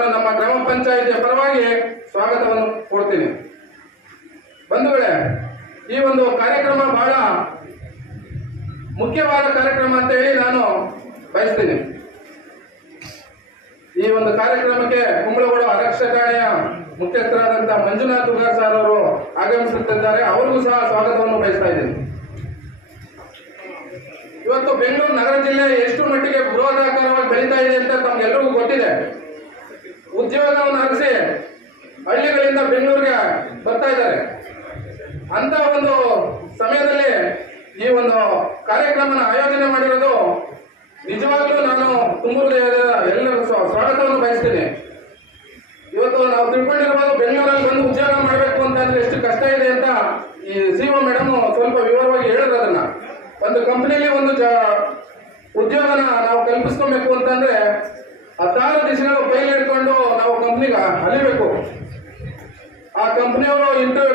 ನಾನು ನಮ್ಮ ಗ್ರಾಮ ಪಂಚಾಯಿತಿಯ ಪರವಾಗಿ ಸ್ವಾಗತವನ್ನು ಕೊಡ್ತೀನಿ. ಬಂಧುಗಳೇ, ಈ ಒಂದು ಕಾರ್ಯಕ್ರಮ ಬಹಳ ಮುಖ್ಯವಾದ ಕಾರ್ಯಕ್ರಮ ಅಂತ ಹೇಳಿ ನಾನು ಬಯಸ್ತೀನಿ. ಈ ಒಂದು ಕಾರ್ಯಕ್ರಮಕ್ಕೆ ಕುಂಬಳಗೋಡು ಆರಕ್ಷಕಣೆಯ ಮುಖ್ಯಸ್ಥರಾದಂತಹ ಮಂಜುನಾಥ್ ಉಗಾರ್ ಸರ್ ಅವರು ಆಗಮಿಸುತ್ತಿದ್ದಾರೆ. ಅವರಿಗೂ ಸಹ ಸ್ವಾಗತವನ್ನು ಬಯಸ್ತಾ ಇದ್ದೀನಿ. ಇವತ್ತು ಬೆಂಗಳೂರು ನಗರ ಜಿಲ್ಲೆ ಎಷ್ಟು ಮಟ್ಟಿಗೆ ಬೃಹದಾಕಾರವಾಗಿ ಬೆಳೀತಾ ಇದೆ ಅಂತ ತಮ್ಗೆಲ್ಲರಿಗೂ ಗೊತ್ತಿದೆ. ಉದ್ಯೋಗವನ್ನು ಅರಸಿ ಹಳ್ಳಿಗಳಿಂದ ಬೆಂಗಳೂರಿಗೆ ಬರ್ತಾ ಇದ್ದಾರೆ. ಅಂತ ಒಂದು ಸಮಯದಲ್ಲಿ ಈ ಒಂದು ಕಾರ್ಯಕ್ರಮನ ಆಯೋಜನೆ ಮಾಡಿರೋದು ನಿಜವಾಗ್ಲೂ ನಾನು ತುಂಬ ಎಲ್ಲರೂ ಸ್ವಾಗತವನ್ನು ಬಯಸ್ತೀನಿ. ಇವತ್ತು ನಾವು ತಿಳ್ಕೊಂಡಿರ್ಬೋದು, ಬೆಂಗಳೂರಲ್ಲಿ ಬಂದು ಉದ್ಯೋಗ ಮಾಡಬೇಕು ಅಂತಂದ್ರೆ ಎಷ್ಟು ಕಷ್ಟ ಇದೆ ಅಂತ ಈ ಸಿಒ ಮೇಡಮ್ ಸ್ವಲ್ಪ ವಿವರವಾಗಿ ಹೇಳಿದ್ರು. ಅದನ್ನ ಒಂದು ಕಂಪ್ನಿಲಿ ಒಂದು ಉದ್ಯೋಗನ ನಾವು ಕಲ್ಪಿಸ್ಕೊಬೇಕು ಅಂತಂದ್ರೆ 16 ದಿವಸಗಳು ಫೈಲ್ ಹಿಡ್ಕೊಂಡು ನಾವು ಕಂಪ್ನಿಗೆ ಅಲಿಬೇಕು. ಆ ಕಂಪ್ನಿಯವರು ಇಂಟರ್ವ್ಯೂ